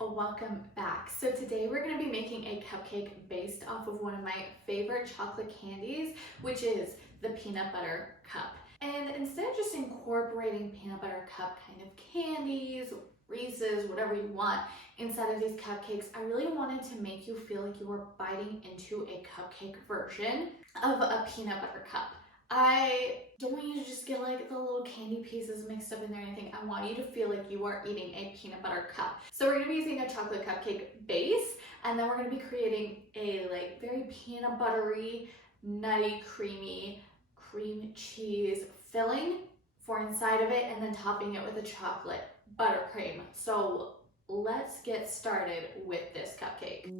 welcome back. So today we're going to be making a cupcake based off of one of my favorite chocolate candies, which is the peanut butter cup. And instead of just incorporating peanut butter cup kind of candies, Reese's, whatever you want inside of these cupcakes, I really wanted to make you feel like you were biting into a cupcake version of a peanut butter cup. I don't want you to just get like the little candy pieces mixed up in there or anything. I want you to feel like you are eating a peanut butter cup. So we're gonna be using a chocolate cupcake base, and then we're gonna be creating a like very peanut buttery, nutty, creamy cream cheese filling for inside of it, and then topping it with a chocolate buttercream. So let's get started with this cupcake.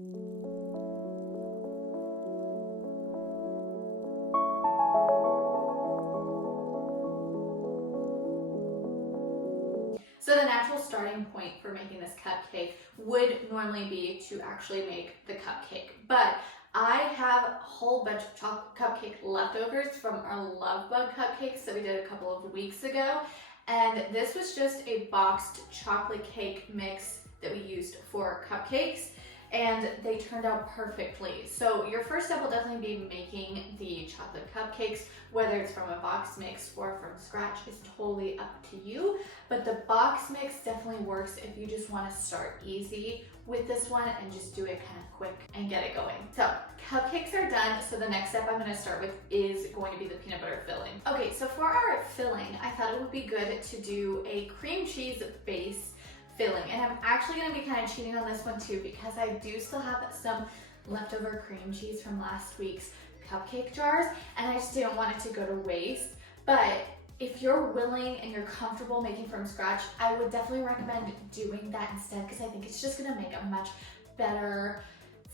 So the natural starting point for making this cupcake would normally be to actually make the cupcake, but I have a whole bunch of chocolate cupcake leftovers from our Love Bug cupcakes that we did a couple of weeks ago, and this was just a boxed chocolate cake mix that we used for cupcakes, and they turned out perfectly. So your first step will definitely be making the chocolate cupcakes, whether it's from a box mix or from scratch is totally up to you. But the box mix definitely works if you just want to start easy with this one and just do it kind of quick and get it going. So cupcakes are done. So the next step I'm going to start with is going to be the peanut butter filling. Okay, so for our filling, I thought it would be good to do a cream cheese base filling, and I'm actually going to be kind of cheating on this one too, because I do still have some leftover cream cheese from last week's cupcake jars, and I just didn't want it to go to waste. But if you're willing and you're comfortable making from scratch, I would definitely recommend doing that instead, because I think it's just going to make a much better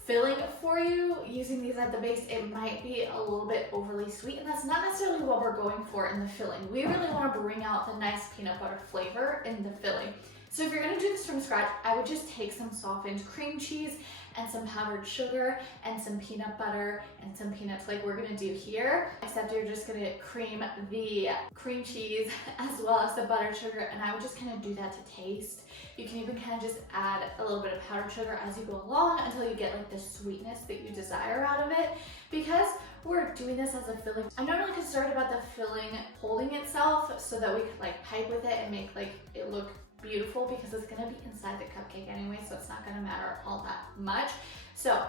filling for you. Using these at the base, it might be a little bit overly sweet, and that's not necessarily what we're going for in the filling. We really want to bring out the nice peanut butter flavor in the filling. So if you're gonna do this from scratch, I would just take some softened cream cheese and some powdered sugar and some peanut butter and some peanuts like we're gonna do here, except you're just gonna cream the cream cheese as well as the buttered sugar, and I would just kind of do that to taste. You can even kind of just add a little bit of powdered sugar as you go along until you get like the sweetness that you desire out of it. Because we're doing this as a filling, I'm not really concerned about the filling holding itself, so that we could like pipe with it and make like it look beautiful, because it's going to be inside the cupcake anyway, so it's not going to matter all that much. So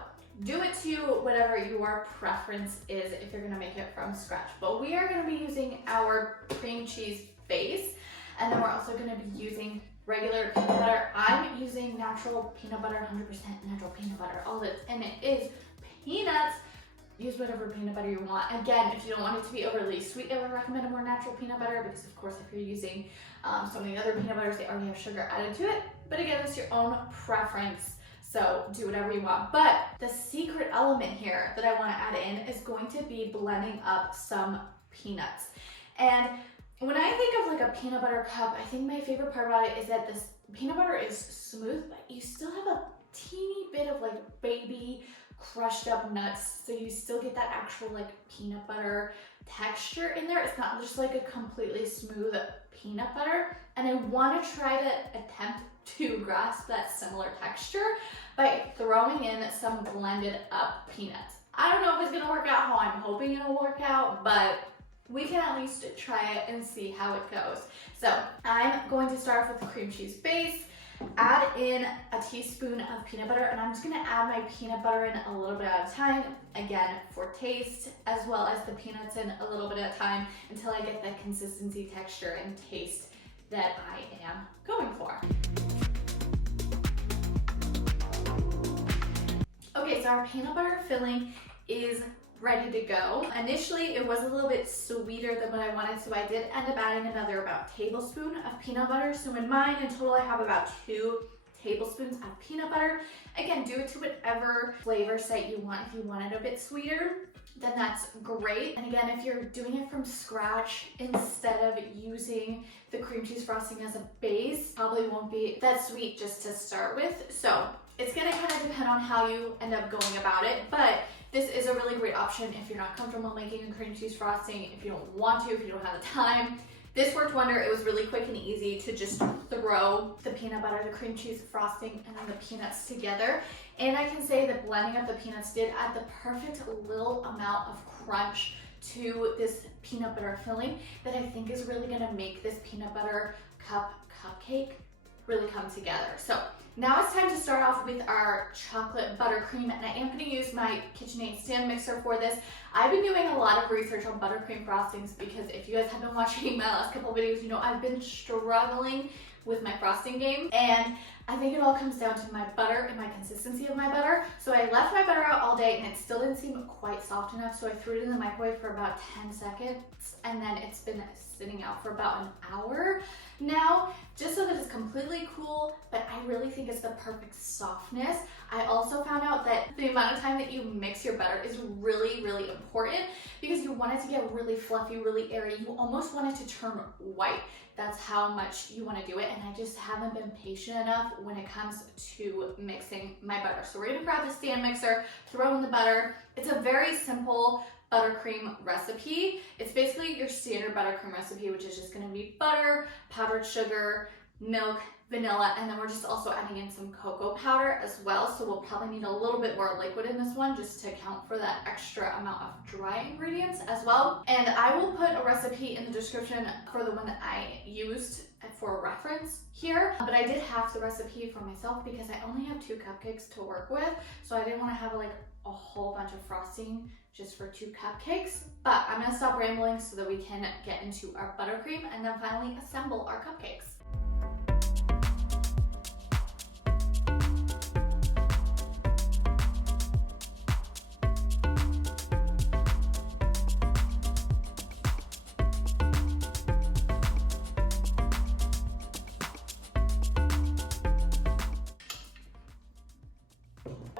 do it to whatever your preference is if you're going to make it from scratch. But we are going to be using our cream cheese base, and then we're also going to be using regular peanut butter. I'm using natural peanut butter, 100% natural peanut butter, all this, and it is peanuts. Use whatever peanut butter you want. Again, if you don't want it to be overly sweet, I would recommend a more natural peanut butter, because of course if you're using some of the other peanut butters, they already have sugar added to it. But again, it's your own preference, so do whatever you want. But the secret element here that I want to add in is going to be blending up some peanuts. And when I think of like a peanut butter cup, I think my favorite part about it is that this peanut butter is smooth, but you still have a teeny bit of like baby crushed up nuts, so you still get that actual like peanut butter texture in there. It's not just like a completely smooth peanut butter, and I want to try to attempt to grasp that similar texture by throwing in some blended up peanuts. I don't know if it's gonna work out how I'm hoping it'll work out, but we can at least try it and see how it goes. So I'm going to start off with the cream cheese base, add in a teaspoon of peanut butter, and I'm just gonna add my peanut butter in a little bit at a time, again for taste, as well as the peanuts in a little bit at a time, until I get that consistency, texture, and taste that I am going for. Okay, so our peanut butter filling is ready to go. Initially, it was a little bit sweeter than what I wanted, so I did end up adding another about tablespoon of peanut butter. So in mine, in total, I have about 2 tablespoons of peanut butter. Again, do it to whatever flavor set you want. If you want it a bit sweeter, then that's great. And again, if you're doing it from scratch instead of using the cream cheese frosting as a base, probably won't be that sweet just to start with. So it's gonna kind of depend on how you end up going about it, but this is a really great option if you're not comfortable making a cream cheese frosting, if you don't want to, if you don't have the time. This worked wonder. It was really quick and easy to just throw the peanut butter, the cream cheese frosting, and then the peanuts together. And I can say that blending up the peanuts did add the perfect little amount of crunch to this peanut butter filling that I think is really gonna make this peanut butter cupcake really come together. So now it's time to start off with our chocolate buttercream, and I am gonna use my KitchenAid stand mixer for this. I've been doing a lot of research on buttercream frostings because if you guys have been watching my last couple of videos, you know I've been struggling with my frosting game, and I think it all comes down to my butter and my consistency of my butter. So I left my butter out all day and it still didn't seem quite soft enough, so I threw it in the microwave for about 10 seconds, and then it's been sitting out for about an hour now, just so that it's completely cool, but I really think it's the perfect softness. I also found out that the amount of time that you mix your butter is really, really important because you want it to get really fluffy, really airy. You almost want it to turn white. That's how much you want to do it, and I just haven't been patient enough when it comes to mixing my butter. So we're gonna grab the stand mixer, throw in the butter. It's a very simple buttercream recipe. It's basically your standard buttercream recipe, which is just gonna be butter, powdered sugar, milk, vanilla, and then we're just also adding in some cocoa powder as well. So we'll probably need a little bit more liquid in this one just to account for that extra amount of dry ingredients as well. And I will put a recipe in the description for the one that I used for reference here, but I did half the recipe for myself because I only have 2 cupcakes to work with, so I didn't want to have like a whole bunch of frosting just for 2 cupcakes. But I'm gonna stop rambling so that we can get into our buttercream and then finally assemble our cupcakes.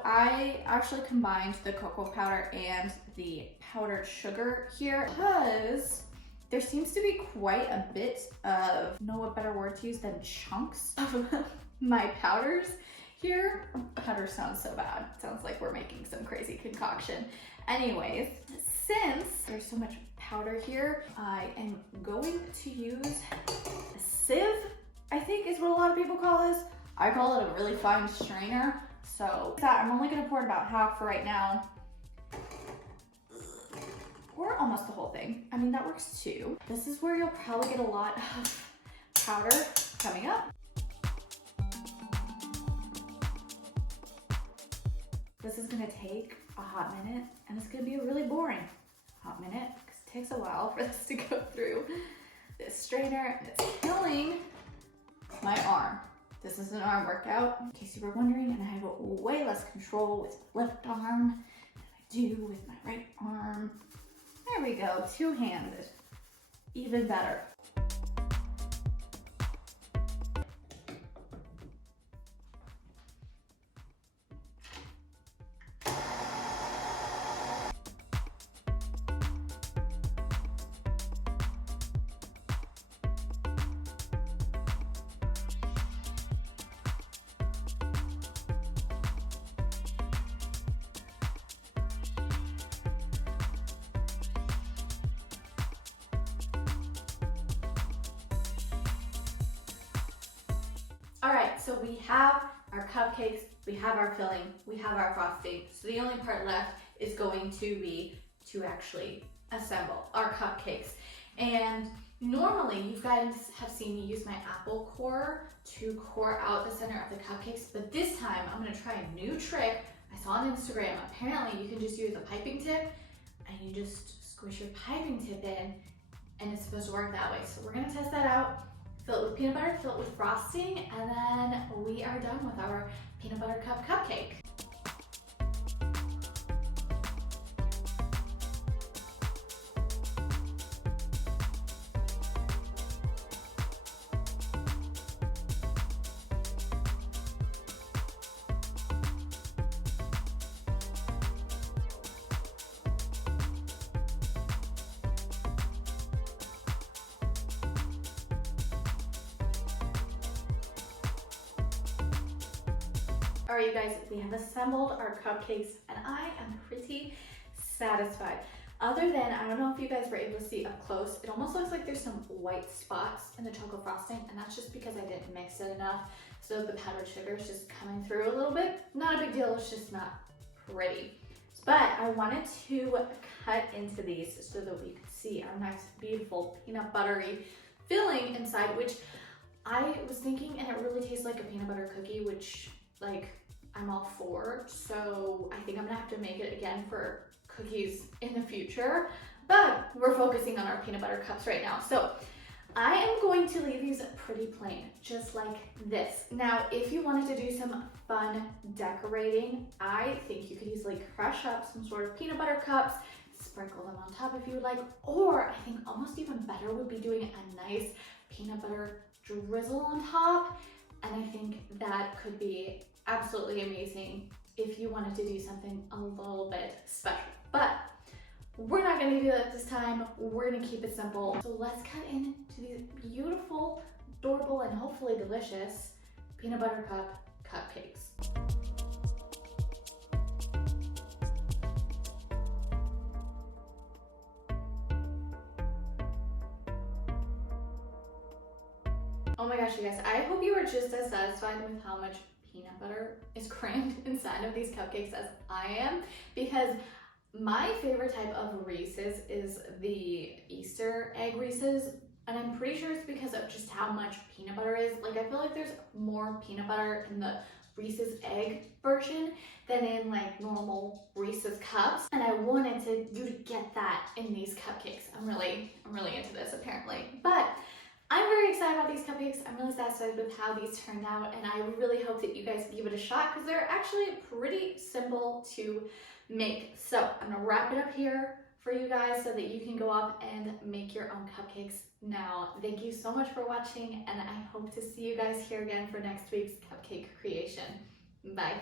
I actually combined the cocoa powder and the powdered sugar here because there seems to be quite a bit of, know what better word to use than chunks of my powders here. Powder sounds so bad. It sounds like we're making some crazy concoction. Anyways, since there's so much powder here, I am going to use a sieve, I think is what a lot of people call this. I call it a really fine strainer. So I'm only gonna pour about half for right now, or almost the whole thing. I mean, that works too. This is where you'll probably get a lot of powder coming up. This is gonna take a hot minute, and it's gonna be a really boring hot minute because it takes a while for this to go through this strainer, and it's killing my arm. This is an arm workout, in case you were wondering, and I have way less control with my left arm than I do with my right arm. There we go, 2-handed, even better. All right, so we have our cupcakes, we have our filling, we have our frosting. So the only part left is going to be to actually assemble our cupcakes. And normally you guys have seen me use my apple core to core out the center of the cupcakes, but this time I'm gonna try a new trick I saw on Instagram. Apparently you can just use a piping tip and you just squish your piping tip in and it's supposed to work that way. So we're gonna test that out. Fill it with peanut butter, fill it with frosting, and then we are done with our peanut butter cup cupcake. All right, you guys, we have assembled our cupcakes and I am pretty satisfied. Other than, I don't know if you guys were able to see up close, it almost looks like there's some white spots in the chocolate frosting, and that's just because I didn't mix it enough. So the powdered sugar is just coming through a little bit. Not a big deal, it's just not pretty. But I wanted to cut into these so that we could see our nice, beautiful peanut buttery filling inside, which I was thinking, and it really tastes like a peanut butter cookie, which like I'm all for. So I think I'm gonna have to make it again for cookies in the future, but we're focusing on our peanut butter cups right now. So I am going to leave these pretty plain, just like this. Now, if you wanted to do some fun decorating, I think you could easily crush up some sort of peanut butter cups, sprinkle them on top if you would like, or I think almost even better would be doing a nice peanut butter drizzle on top. And I think that could be absolutely amazing if you wanted to do something a little bit special. But we're not gonna do that this time. We're gonna keep it simple. So let's cut into these beautiful, adorable, and hopefully delicious peanut butter cup cupcakes. Oh my gosh, you guys, I hope you are just as satisfied with how much peanut butter is crammed inside of these cupcakes as I am, because my favorite type of Reese's is the Easter egg Reese's, and I'm pretty sure it's because of just how much peanut butter is. Like, I feel like there's more peanut butter in the Reese's egg version than in like normal Reese's cups, and I wanted you to get that in these cupcakes. I'm really into this apparently, but I'm very excited about these cupcakes. I'm really satisfied with how these turned out, and I really hope that you guys give it a shot because they're actually pretty simple to make. So I'm gonna wrap it up here for you guys so that you can go off and make your own cupcakes now. Thank you so much for watching, and I hope to see you guys here again for next week's cupcake creation. Bye.